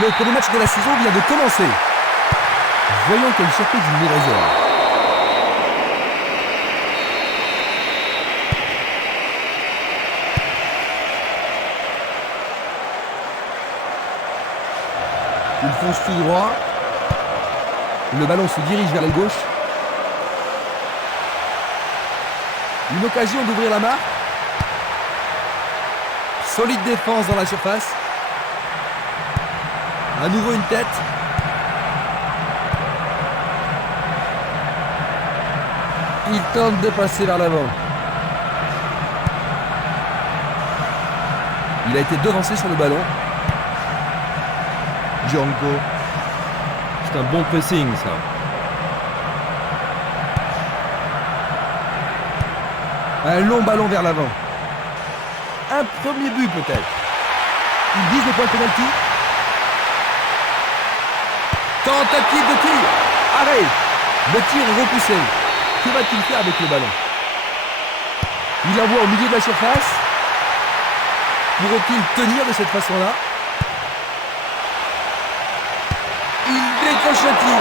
Le premier match de la saison vient de commencer. Voyons quelle surprise il nous réserve. Il fonce tout droit. Le ballon se dirige vers l'aile gauche. Une occasion d'ouvrir la marque. Solide défense dans la surface. À nouveau une tête. Il tente de passer vers l'avant. Il a été devancé sur le ballon. Django. C'est un bon pressing, ça. Un long ballon vers l'avant. Un premier but peut-être. Il vise le point de pénalty. Tentative de tir. Arrêt. Le tir est repoussé. Que va-t-il faire avec le ballon? Il l'envoie au milieu de la surface. Pourrait-il tenir de cette façon-là? Il décroche le tir.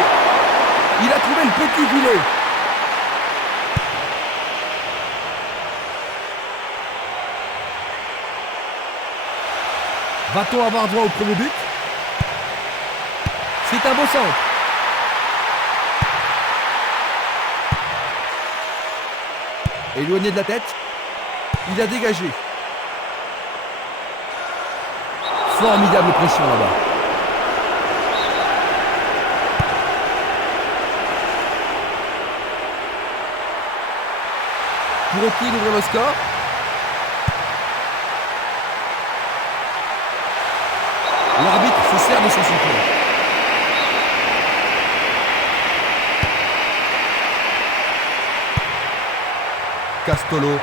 Il a trouvé le petit filet. Va-t-on avoir droit au premier but? C'est un beau centre. Éloigné de la tête. Il a dégagé. Formidable pression là-bas. Pourrait-il ouvrir le score? L'arbitre se sert de son sifflet. Castolo.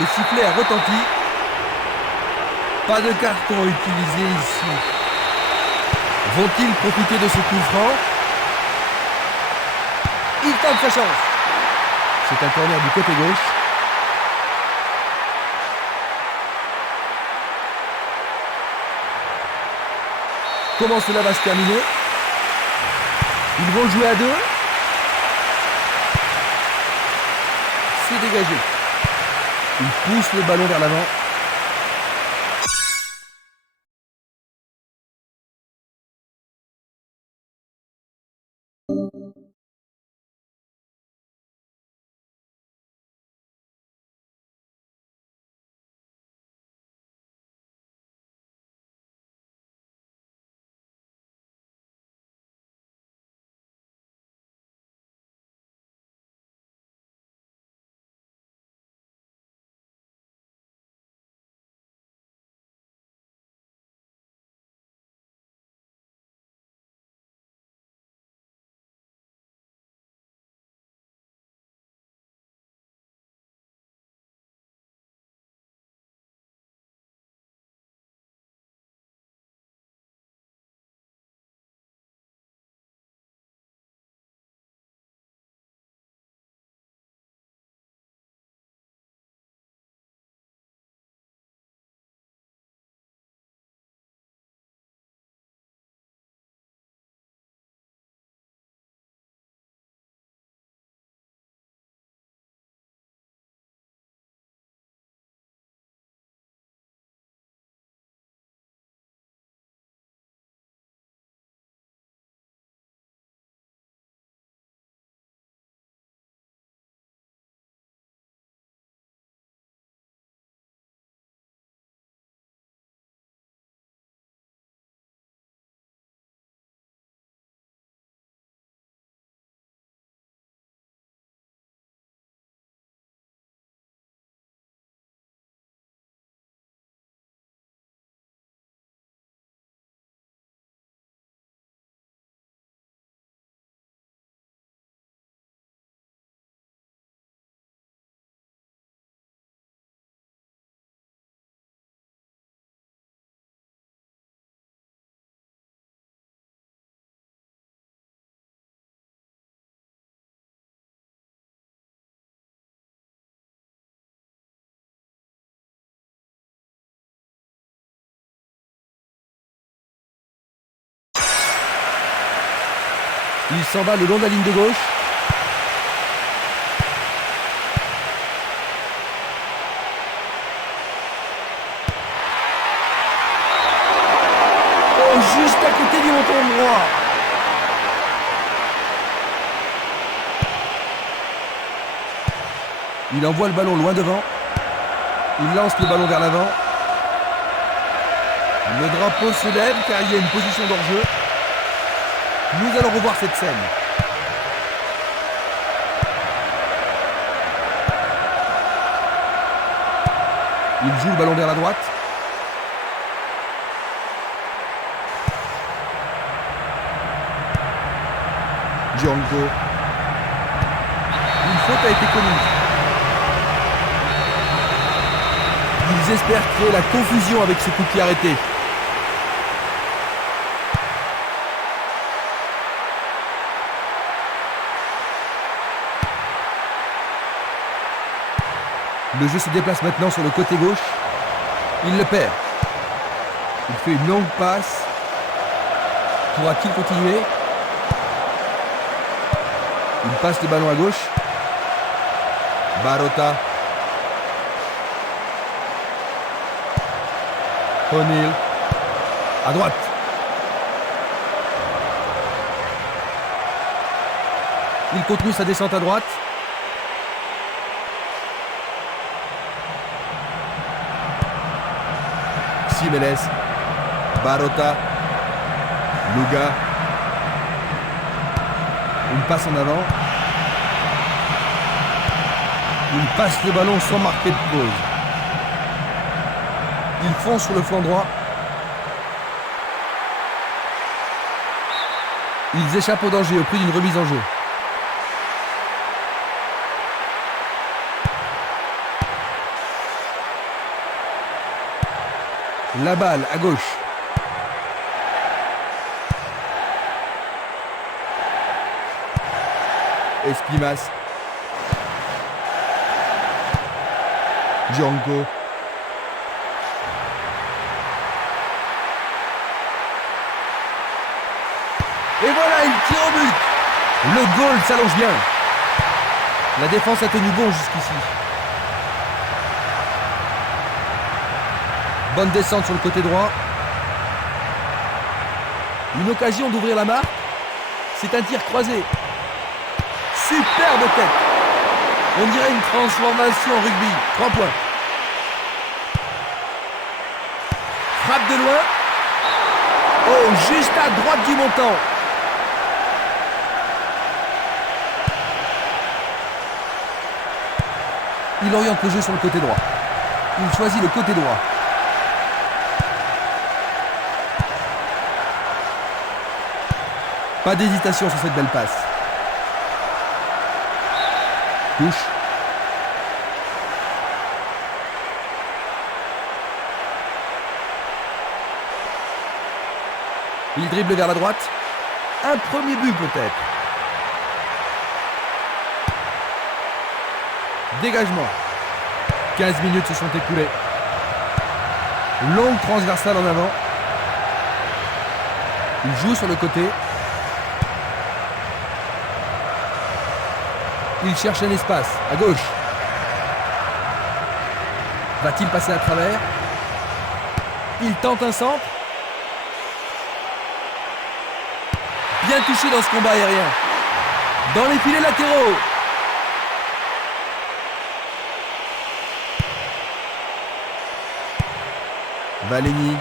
Le sifflet a retenti. Pas de carton utilisé ici. Vont-ils profiter de ce coup franc? Il tente sa chance. C'est un corner du côté gauche. Comment cela va se terminer? Ils vont jouer à deux. C'est dégagé. Il pousse le ballon vers l'avant. Il s'en va le long de la ligne de gauche. Oh, juste à côté du montant droit. Il envoie le ballon loin devant. Il lance le ballon vers l'avant. Le drapeau se lève car il y a une position d'hors-jeu. Nous allons revoir cette scène. Il joue le ballon vers la droite. Django. Une faute a été commise. Ils espèrent créer la confusion avec ce coup de pied arrêté. Le jeu se déplace maintenant sur le côté gauche. Il le perd. Il fait une longue passe. Pourra-t-il continuer? Il passe le ballon à gauche. Barota. O'Neal. À droite. Il continue sa descente à droite. Jiménez, Barota, Luga. Une passe en avant. Il passe le ballon sans marquer de pause. Il fonce sur le flanc droit. Ils échappent au danger au prix d'une remise en jeu. La balle à gauche. Esquimas. Django. Et voilà, il tire au but. Le goal s'allonge bien. La défense a tenu bon jusqu'ici. Bonne descente sur le côté droit. Une occasion d'ouvrir la marque. C'est un tir croisé. Superbe tête. On dirait une transformation en rugby. 3 points. Frappe de loin. Oh, juste à droite du montant. Il oriente le jeu sur le côté droit. Il choisit le côté droit. Pas d'hésitation sur cette belle passe. Touche. Il dribble vers la droite. Un premier but peut-être. Dégagement. 15 minutes se sont écoulées. Longue transversale en avant. Il joue sur le côté. Il cherche un espace, à gauche. Va-t-il passer à travers? Il tente un centre. Bien touché dans ce combat aérien. Dans les filets latéraux. Valeni.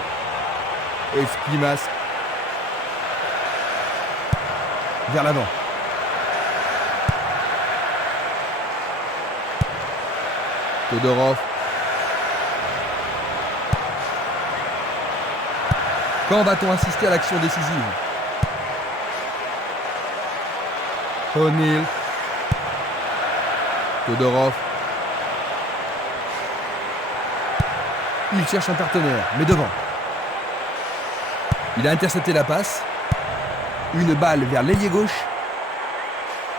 Esquimas. Vers l'avant. Todorov. Quand va-t-on assister à l'action décisive? O'Neal. Todorov. Il cherche un partenaire, mais devant. Il a intercepté la passe. Une balle vers l'ailier gauche.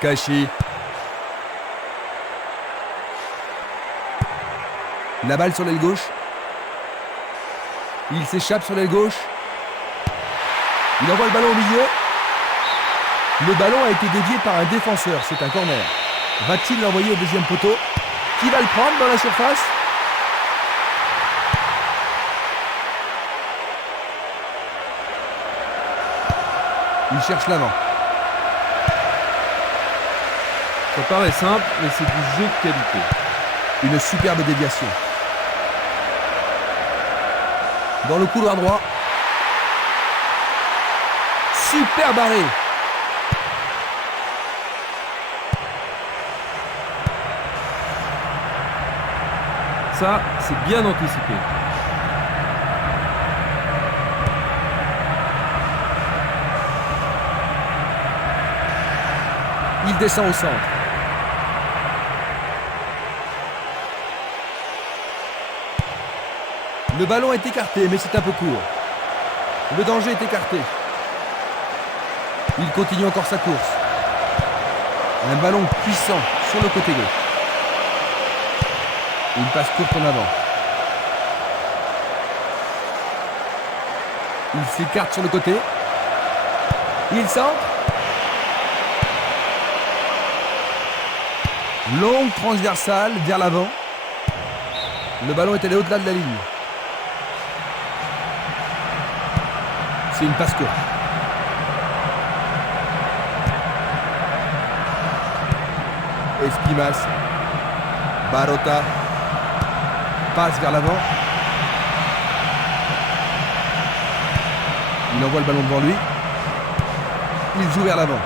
Kashi. La balle sur l'aile gauche. Il s'échappe sur l'aile gauche. Il envoie le ballon au milieu. Le ballon a été dévié par un défenseur, c'est un corner. Va-t-il l'envoyer au deuxième poteau? Qui va le prendre dans la surface? Il cherche l'avant. Ça paraît simple, mais c'est du jeu de qualité. Une superbe déviation. Dans le couloir droit. Superbe arrêt. Ça, c'est bien anticipé. Il descend au centre. Le ballon est écarté, mais c'est un peu court. Le danger est écarté. Il continue encore sa course. Un ballon puissant sur le côté gauche. Une passe courte en avant. Il s'écarte sur le côté. Il centre. Longue transversale vers l'avant. Le ballon est allé au-delà de la ligne. C'est une passe courte. Esquimas. Barota. Passe vers l'avant. Il envoie le ballon devant lui. Il joue vers l'avant.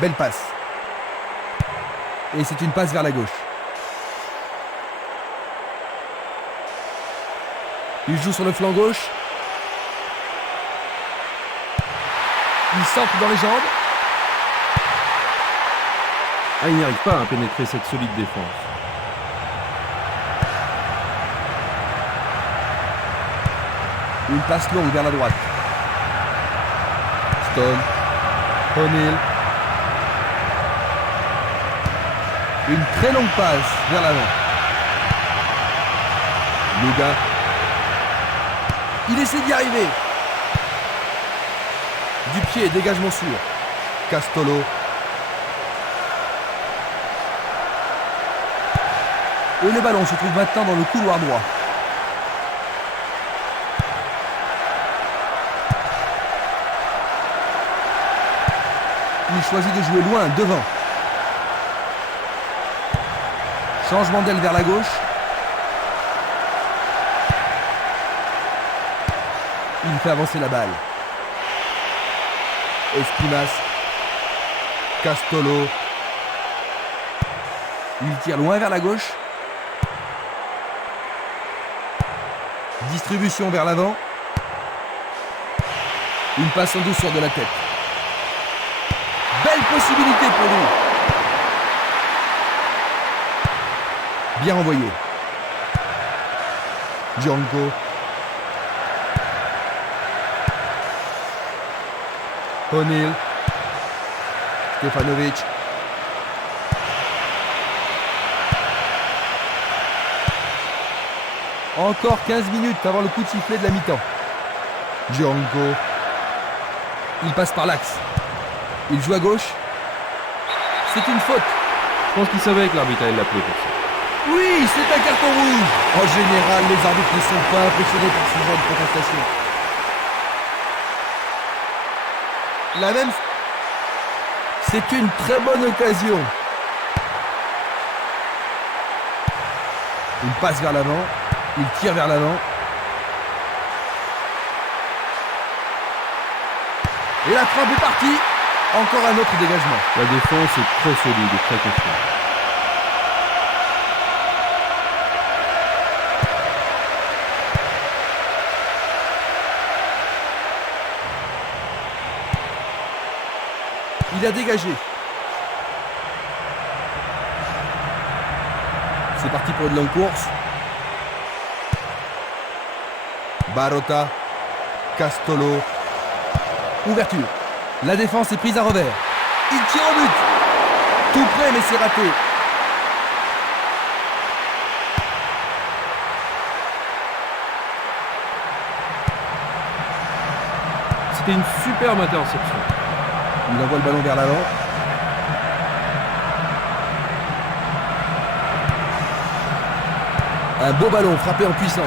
Belle passe. Et c'est une passe vers la gauche. Il joue sur le flanc gauche. Il centre dans les jambes. Ah, il n'y arrive pas à pénétrer cette solide défense. Une passe longue vers la droite. Stone. O'Neal. Une très longue passe vers l'avant. Luga. Il essaie d'y arriver. Du pied, dégagement sûr. Castolo. Et le ballon se trouve maintenant dans le couloir droit. Il choisit de jouer loin, devant. Changement d'aile vers la gauche. Il fait avancer la balle. Esquimas. Castolo. Il tire loin vers la gauche. Distribution vers l'avant. Une passe en douceur de la tête. Belle possibilité pour lui. Bien envoyé. Django. O'Neal. Stefanovic. Encore 15 minutes avant le coup de sifflet de la mi-temps. Django. Il passe par l'axe. Il joue à gauche. C'est une faute. Je pense qu'il savait que l'arbitre allait l'appeler pour ça. Oui, c'est un carton rouge. En général, les arbitres ne sont pas impressionnés par ce genre de protestation. La même... C'est une très bonne occasion. Une passe vers l'avant. Il tire vers l'avant. Et la frappe est partie. Encore un autre dégagement. La défense est très solide et très confiante. Il a dégagé. C'est parti pour une longue course. Barota. Castolo. Ouverture. La défense est prise à revers. Il tire au but. Tout près mais c'est raté. c'était une superbe interception. Il envoie le ballon vers l'avant. Un beau ballon frappé en puissance.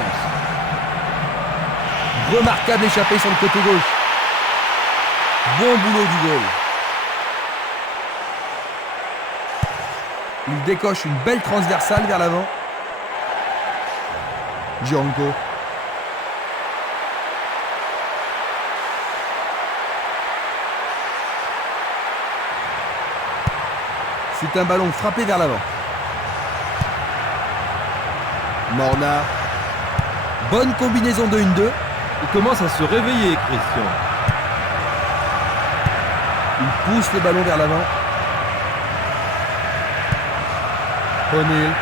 Remarquable échappée sur le côté gauche. Bon boulot du goal. Il décoche une belle transversale vers l'avant. Django. C'est un ballon frappé vers l'avant. Morna. Bonne combinaison de 1-2. Il commence à se réveiller, Christian. Il pousse le ballon vers l'avant. O'Neal.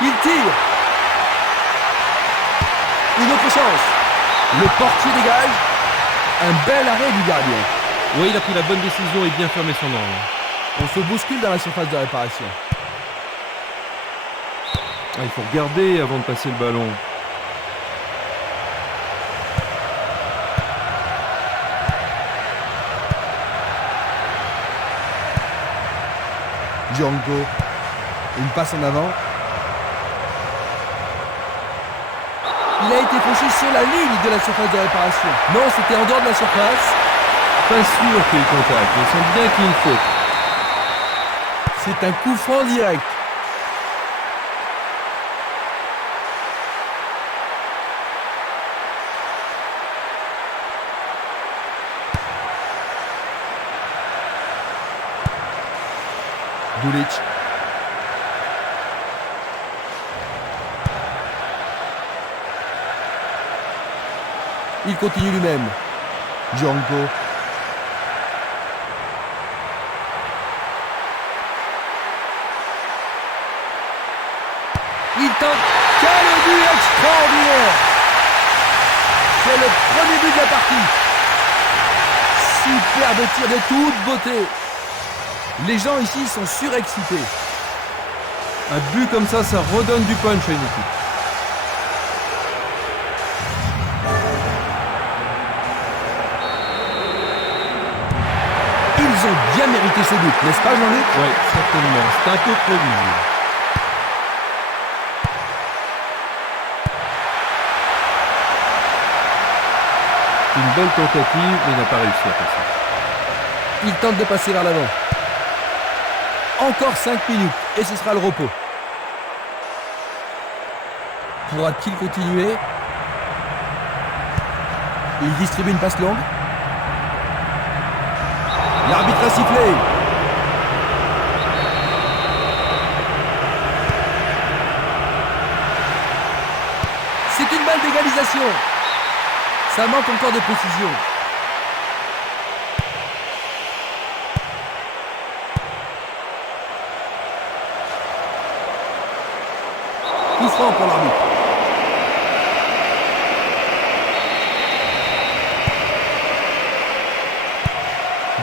Il tire. Une autre chance. Le portier dégage. Un bel arrêt du gardien. Oui, il a pris la bonne décision et bien fermé son angle. On se bouscule dans la surface de réparation. Ah, il faut regarder avant de passer le ballon. Django. Une passe en avant. Il a été fauché sur la ligne de la surface de réparation. Non, c'était en dehors de la surface. Pas sûr qu'il y ait contact, mais il semble bien qu'il y ait une faute. C'est un coup franc direct. Dulic. Il continue lui-même. Django. Il tente. Quel but extraordinaire! C'est le premier but de la partie. Superbe tir de toute beauté. Les gens ici sont surexcités. Un but comme ça redonne du punch à une équipe. Ils ont bien mérité ce but, n'est-ce pas Jean-Luc? Oui, certainement. C'est un peu prévisible. Une belle tentative, mais il n'a pas réussi à passer. Il tente de passer vers l'avant. Encore 5 minutes et ce sera le repos. Pourra-t-il continuer? Il distribue une passe longue. L'arbitre a sifflé. C'est une balle d'égalisation. Ça manque encore de précision. Coup franc pour l'arbitre.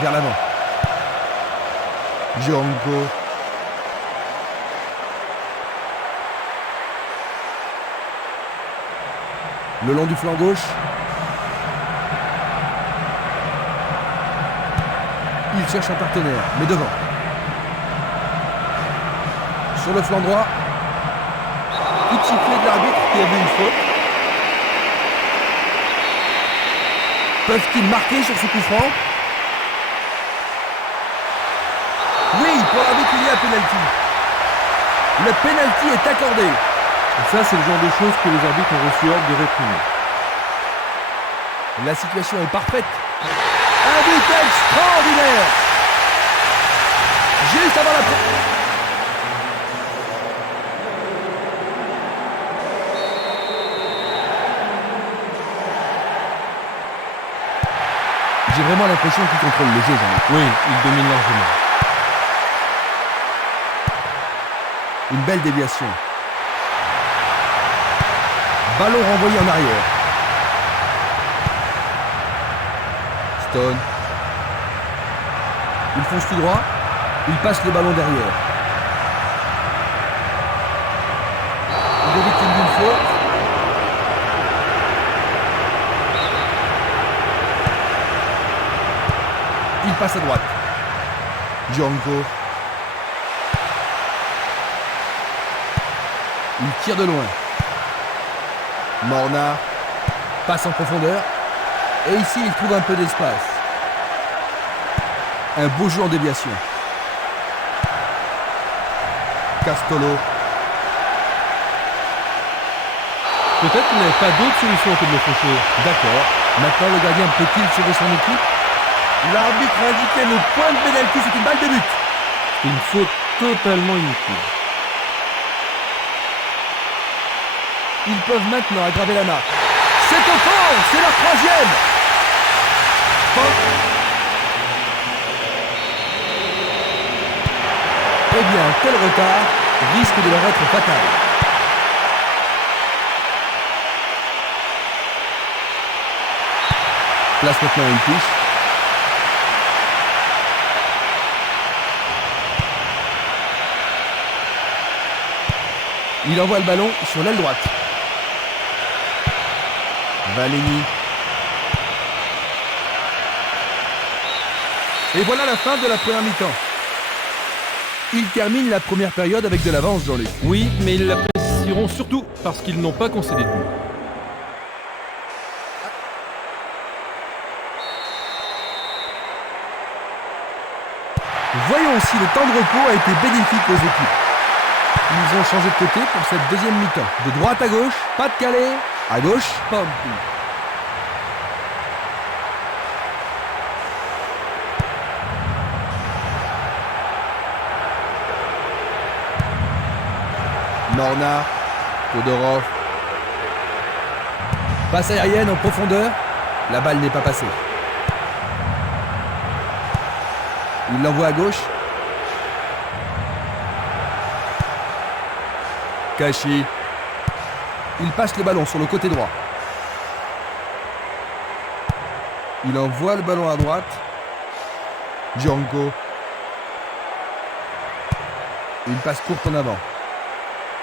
Vers l'avant. Django. Le long du flanc gauche. Il cherche un partenaire, mais devant. Sur le flanc droit. Coup de sifflet de l'arbitre qui a vu une faute. Peuvent-ils marquer sur ce coup franc? Oui, pour l'arbitre, il y a pénalty. Le pénalty est accordé. Et ça, c'est le genre de choses que les arbitres ont reçu ordre de réprimer. La situation est parfaite. Un but extraordinaire. Juste avant la... J'ai vraiment l'impression qu'il contrôle le jeu, Jean-Luc. Oui, il domine largement. Une belle déviation. Ballon renvoyé en arrière. Stone. Il fonce tout droit. Il passe le ballon derrière. Il passe à droite. Django. Il tire de loin. Morna passe en profondeur. Et ici, il trouve un peu d'espace. Un beau jeu en déviation. Castolo. Peut-être qu'il n'avait pas d'autre solution que de le faucher. D'accord. Maintenant, le gardien peut-il sauver son équipe? L'arbitre a indiqué le point de pénalty, c'est une balle de but. C'est une faute totalement inutile. Ils peuvent maintenant aggraver la marque. C'est au fond, c'est leur troisième. Eh bien, un tel retard risque de leur être fatal. Place maintenant une touche. Il envoie le ballon sur l'aile droite. Valeni. Et voilà la fin de la première mi-temps. Ils terminent la première période avec de l'avance, Jean-Luc. Oui, mais ils l'apprécieront surtout parce qu'ils n'ont pas concédé de but. Voyons si le temps de repos a été bénéfique aux équipes. Ils ont changé de côté pour cette deuxième mi-temps. De droite à gauche, pas de Calais. À gauche, Pompi. Morna, Todorov. Passe aérienne en profondeur. La balle n'est pas passée. Il l'envoie à gauche. Kashi. Il passe le ballon sur le côté droit. Il envoie le ballon à droite. Django. Une passe courte en avant.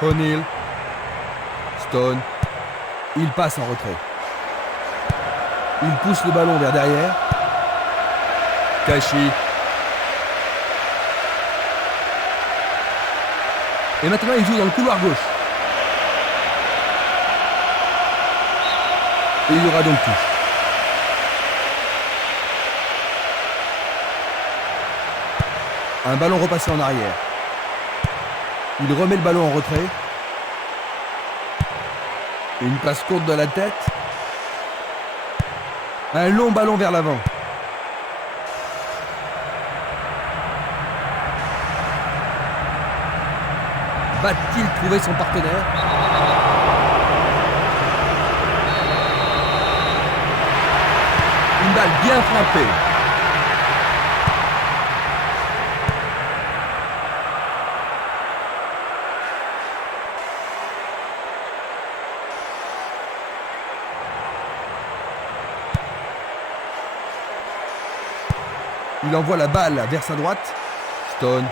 O'Neill. Stone. Il passe en retrait. Il pousse le ballon vers derrière. Kashi. Et maintenant, il joue dans le couloir gauche. Et il y aura donc touche. Un ballon repassé en arrière. Il remet le ballon en retrait. Une passe courte de la tête. Un long ballon vers l'avant. Va-t-il trouver son partenaire? Une balle bien frappée. Il envoie la balle vers sa droite. Stone.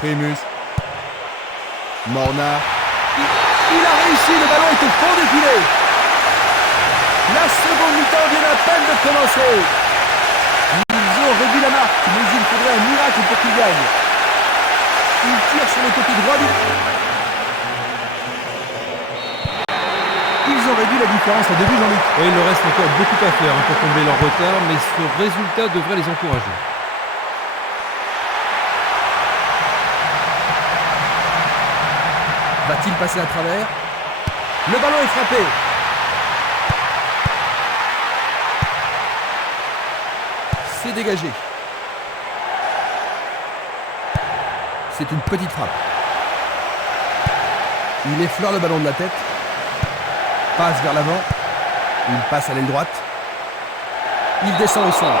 Primus. Morna. Il a réussi, le ballon est au fond du filet. La seconde mi-temps vient à peine de commencer. Ils ont réduit la marque, mais il faudrait un miracle pour qu'ils gagnent. Il tire sur le côté droit du... Ils ont réduit la différence à 2 buts, Jean-Luc. Oui, il leur reste encore beaucoup à faire pour combler leur retard, mais ce résultat devrait les encourager. Va-t-il passer à travers? Le ballon est frappé. C'est dégagé. C'est une petite frappe. Il effleure le ballon de la tête. Passe vers l'avant. Il passe à l'aile droite. Il descend au centre.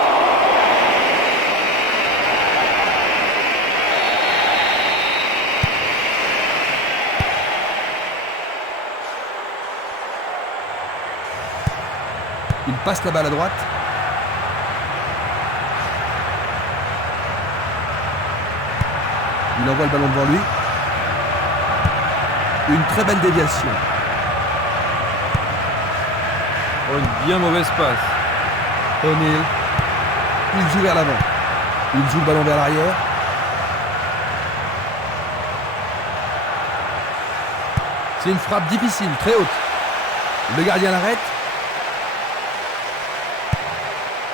Il passe la balle à droite. Il envoie le ballon devant lui. Une très belle déviation. Oh, une bien mauvaise passe. O'Neal. Il joue vers l'avant. Il joue le ballon vers l'arrière. C'est une frappe difficile, très haute. Le gardien l'arrête.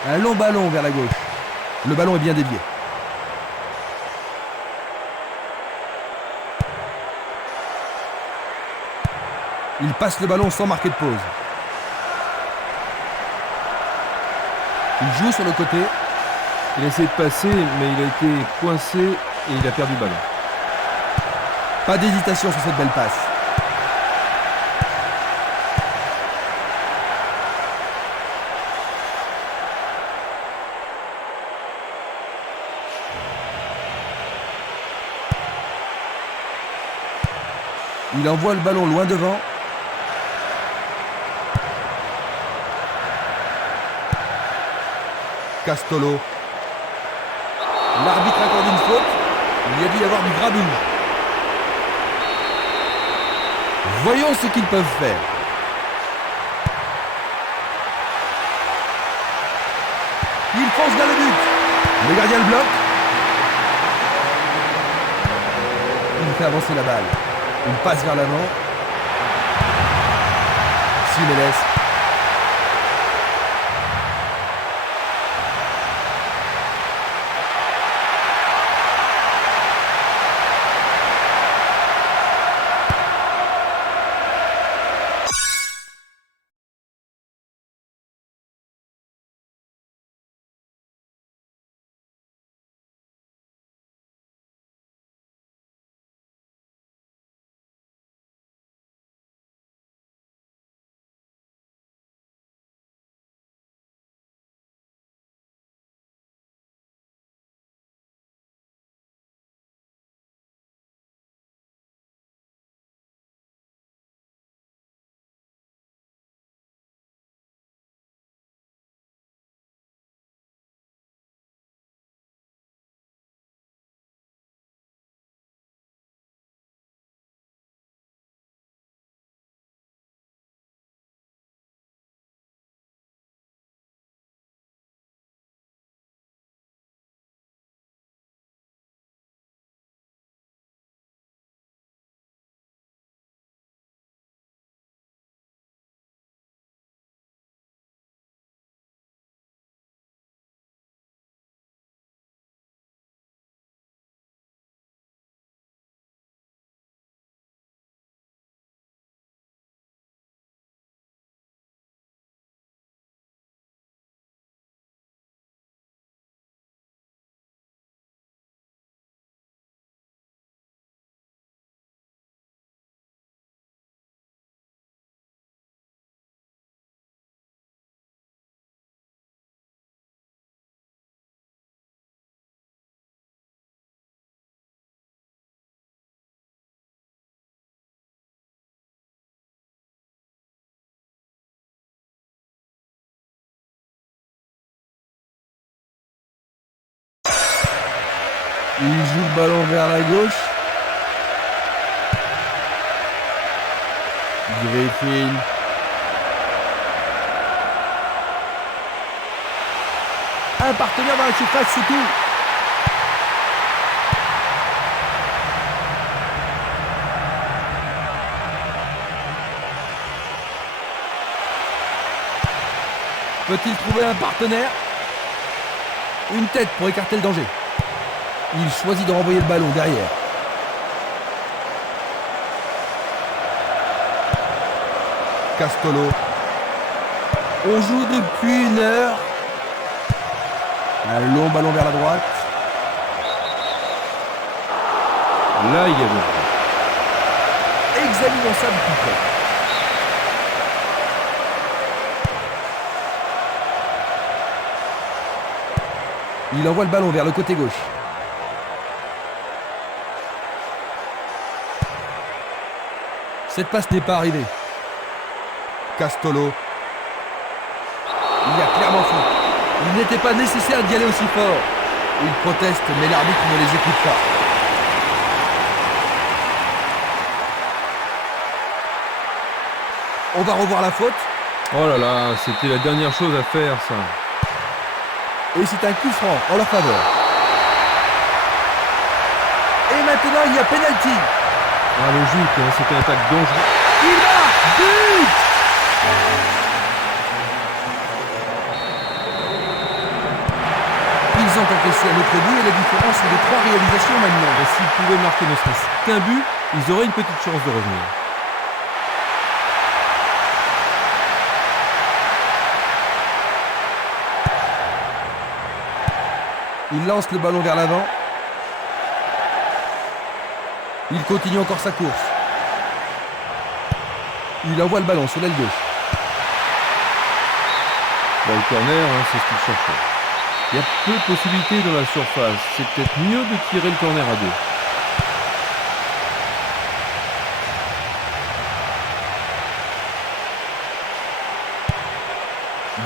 Un long ballon vers la gauche. Le ballon est bien dévié. Il passe le ballon sans marquer de pause. Il joue sur le côté. Il a essayé de passer, mais il a été coincé et il a perdu le ballon. Pas d'hésitation sur cette belle passe. Il envoie le ballon loin devant. Castolo. L'arbitre accorde une faute. Il y a dû y avoir du grabuge. Voyons ce qu'ils peuvent faire. Il fonce vers le but. Le gardien le bloque. Il fait avancer la balle. Il passe vers l'avant. Jiménez. Il joue le ballon vers la gauche. Griffin. Un partenaire dans la surface, c'est tout. Peut-il trouver un partenaire? Une tête pour écarter le danger. Il choisit de renvoyer le ballon derrière. Castolo. On joue depuis 1 heure. Un long ballon vers la droite. Là, il y a le but. Examinons ça de plus près. Il envoie le ballon vers le côté gauche. Cette passe n'est pas arrivée. Castolo. Il a clairement faute. Il n'était pas nécessaire d'y aller aussi fort. Il proteste, mais l'arbitre ne les écoute pas. On va revoir la faute. Oh là là, c'était la dernière chose à faire, ça. Et c'est un coup franc en leur faveur. Et maintenant, il y a pénalty. Ah, logique, hein, c'était une attaque dangereuse. Il marque. But. Ils ont encaissé un autre but et la différence est de 3 réalisations maintenant. Et s'ils pouvaient marquer ne serait-ce qu'un but, ils auraient une petite chance de revenir. Il lance le ballon vers l'avant. Il continue encore sa course. Il envoie le ballon sur l'aile gauche. Bon, le corner, hein, c'est ce qu'il cherchait. Il y a peu de possibilités dans la surface. C'est peut-être mieux de tirer le corner à deux.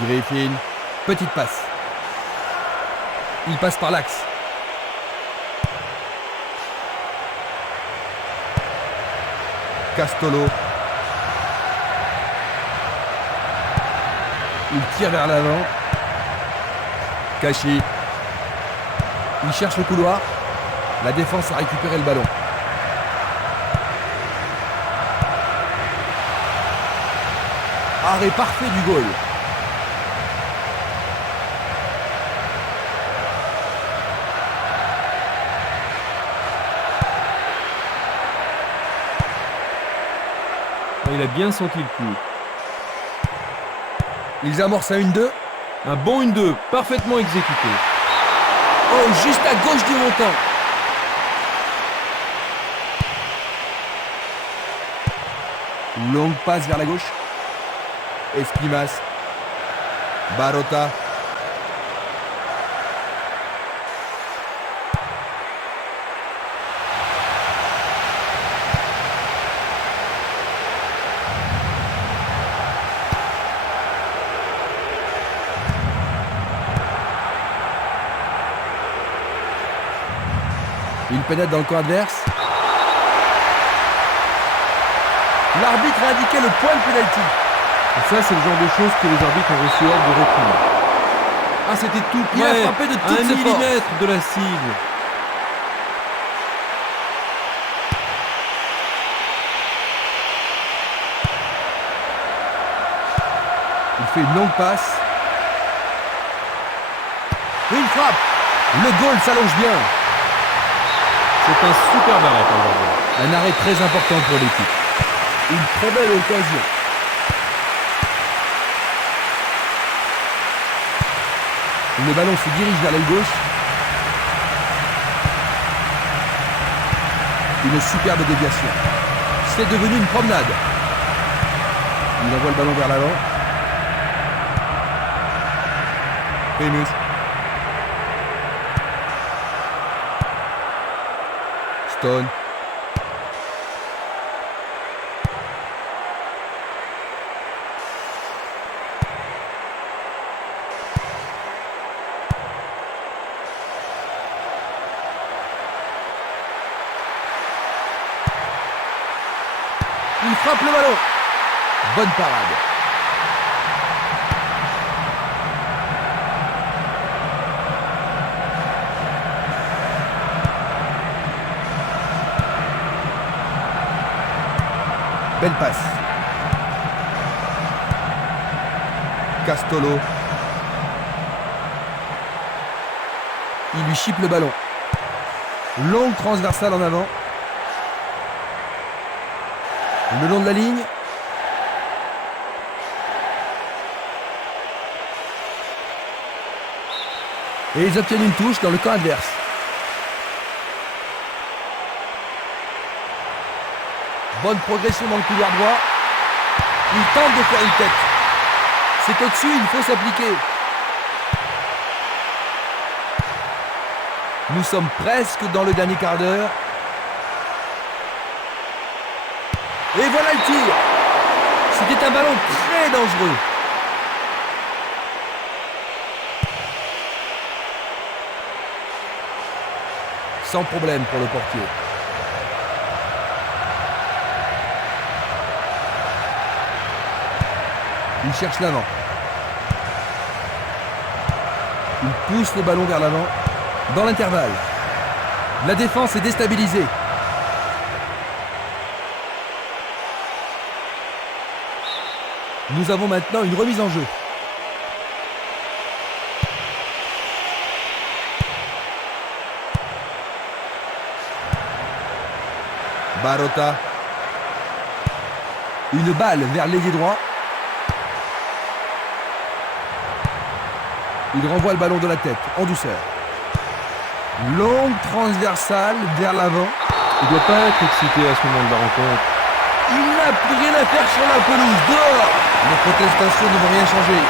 Griffin, petite passe. Il passe par l'axe. Castolo. Il tire vers l'avant. Kashi. Il cherche le couloir. La défense a récupéré le ballon. Arrêt parfait du goal. Il a bien senti le coup. Ils amorcent un 1-2. Un bon 1-2, parfaitement exécuté. Oh, juste à gauche du montant. Longue passe vers la gauche. Esquimas. Barota. Il pénètre dans le camp adverse. L'arbitre a indiqué le point de pénalty. Et ça, c'est le genre de choses que les arbitres ont reçu ordre de réprimer. Ah, c'était tout. Il a frappé de toutes un ses forces. millimètre de la cible. Il fait une longue passe. Une frappe. Le goal s'allonge bien. C'est un superbe arrêt pour le Un arrêt très important pour l'équipe. Une très belle occasion. Le ballon se dirige vers l'aile gauche. Une superbe déviation. C'est devenu une promenade. Il envoie le ballon vers l'avant. Primus. Stone. Il frappe le ballon. Bonne parade. Belle passe. Castolo. Il lui chipe le ballon. Longue transversale en avant. Le long de la ligne. Et ils obtiennent une touche dans le camp adverse. Bonne progression dans le couloir droit. Il tente de faire une tête. C'est au-dessus, il faut s'appliquer. Nous sommes presque dans le dernier quart d'heure. Et voilà le tir. C'était un ballon très dangereux. Sans problème pour le portier. Il cherche l'avant. Il pousse le ballon vers l'avant. Dans l'intervalle. La défense est déstabilisée. Nous avons maintenant une remise en jeu. Barota. Une balle vers l'ailier droit. Il renvoie le ballon de la tête, en douceur. Longue transversale vers l'avant. Il ne doit pas être excité à ce moment de la rencontre. Il n'a plus rien à faire sur la pelouse. Dehors. Les protestations ne vont rien changer.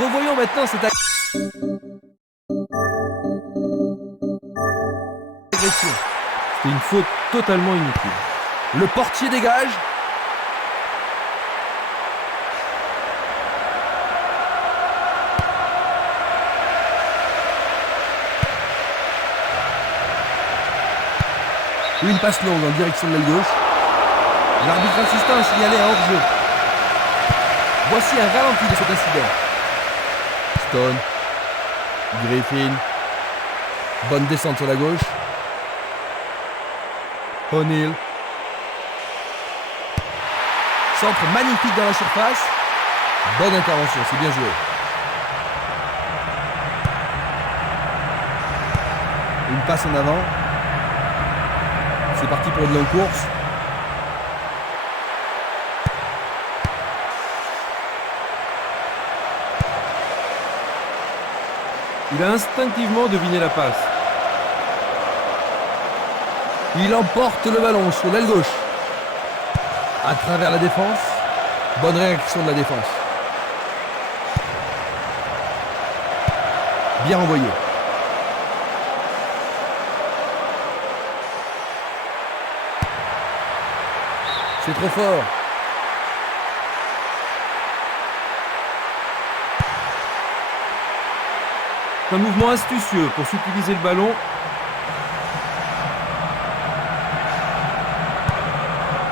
Revoyons maintenant cette agression. C'était une faute totalement inutile. Le portier dégage. Une passe longue en direction de l'aile gauche. L'arbitre assistant a signalé un hors-jeu. Voici un ralenti de cet incident. Stone. Griffin. Bonne descente sur la gauche. O'Neal. Centre magnifique dans la surface. Bonne intervention, c'est bien joué. Une passe en avant. C'est parti pour une longue course. Il a instinctivement deviné la passe. Il emporte le ballon sur l'aile gauche. À travers la défense. Bonne réaction de la défense. Bien envoyé. C'est trop fort. C'est un mouvement astucieux pour subtiliser le ballon.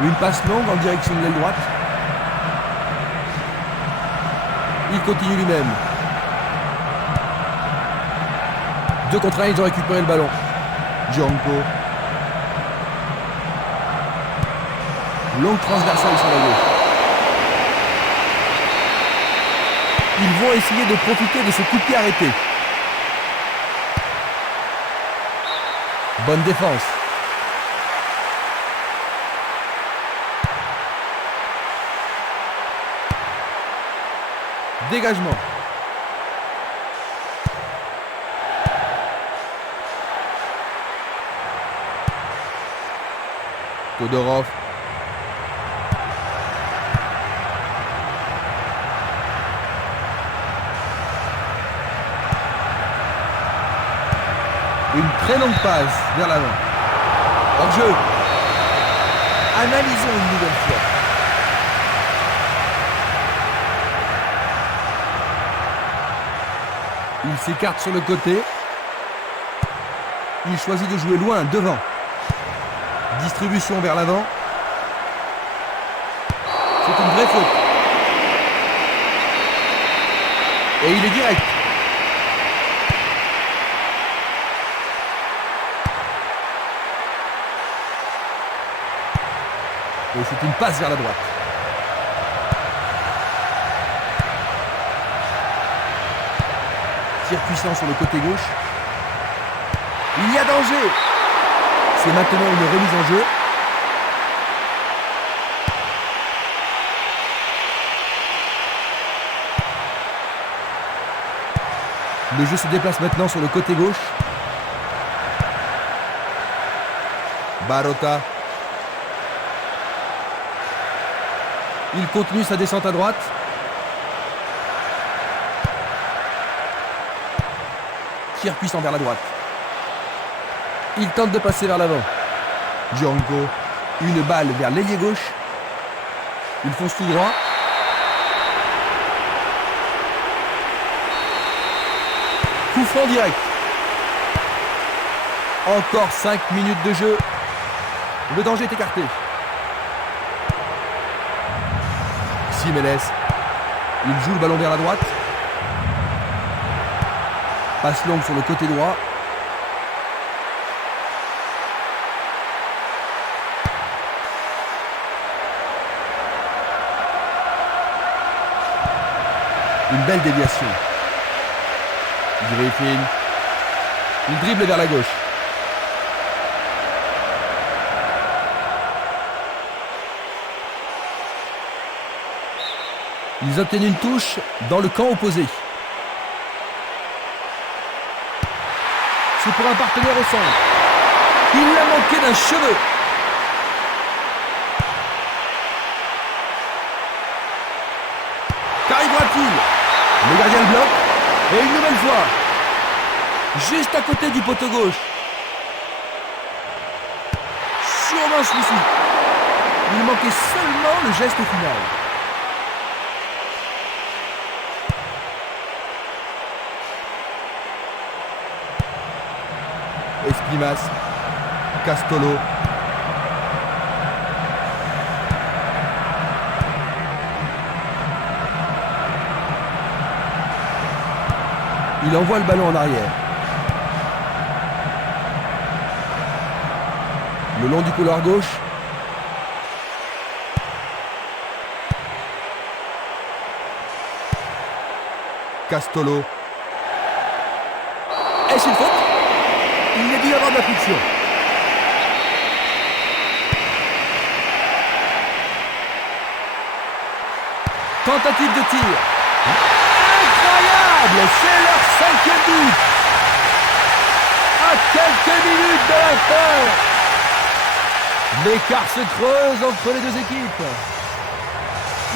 Une passe longue en direction de l'aile droite. Il continue lui-même. 2 contre 1, ils ont récupéré le ballon. Django. Longue transversale sur la gauche. Ils vont essayer de profiter de ce coup de pied arrêté. Bonne défense. Dégagement. Todorov. Une très longue passe vers l'avant. Hors-jeu. Analysons une nouvelle fois. Il s'écarte sur le côté. Il choisit de jouer loin, devant. Distribution vers l'avant. C'est une vraie faute. Et il est direct. Et c'est une passe vers la droite. Tir puissant sur le côté gauche. Il y a danger. C'est maintenant une remise en jeu. Le jeu se déplace maintenant sur le côté gauche. Barota. Il continue sa descente à droite. Tir puissant vers la droite. Il tente de passer vers l'avant. Django. Une balle vers l'ailier gauche. Il fonce tout droit. Coup franc direct. Encore 5 minutes de jeu. Le danger est écarté. Jiménez. Il joue le ballon vers la droite. Passe longue sur le côté droit. Une belle déviation. Griffin. Il dribble vers la gauche. Ils obtiennent une touche dans le camp opposé. C'est pour un partenaire au centre. Il l'a manqué d'un cheveu. Qu'arrivera-t-il? Le gardien le bloque. Et une nouvelle fois. Juste à côté du poteau gauche. Sûrement celui-ci. Il manquait seulement le geste final. Esquimas, Castolo. Il envoie le ballon en arrière. Le long du couloir gauche. Castolo. Est-ce une faute? Il y a dû y avoir de la friction. Tentative de tir. Incroyable! C'est leur 5e but. À quelques minutes de la fin. L'écart se creuse entre les deux équipes.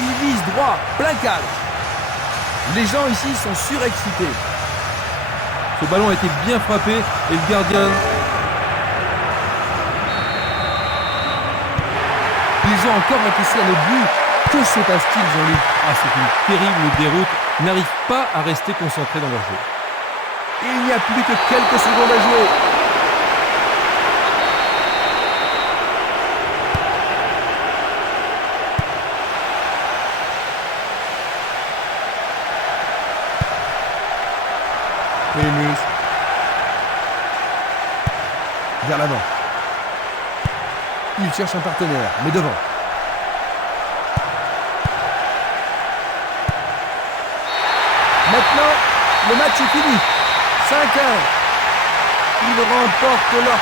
Ils visent droit, plein cadre. Les gens ici sont surexcités. Ce ballon a été bien frappé et le gardien... Ils ont encore encaissé un autre but. Que se passe-t-il, Jean-Luc? Ah, c'est une terrible déroute. Ils n'arrivent pas à rester concentrés dans leur jeu. Il n'y a plus que quelques secondes à jouer. Primus. Vers l'avant. Il cherche un partenaire, mais devant. Maintenant, le match est fini. 5-1. Ils remportent leur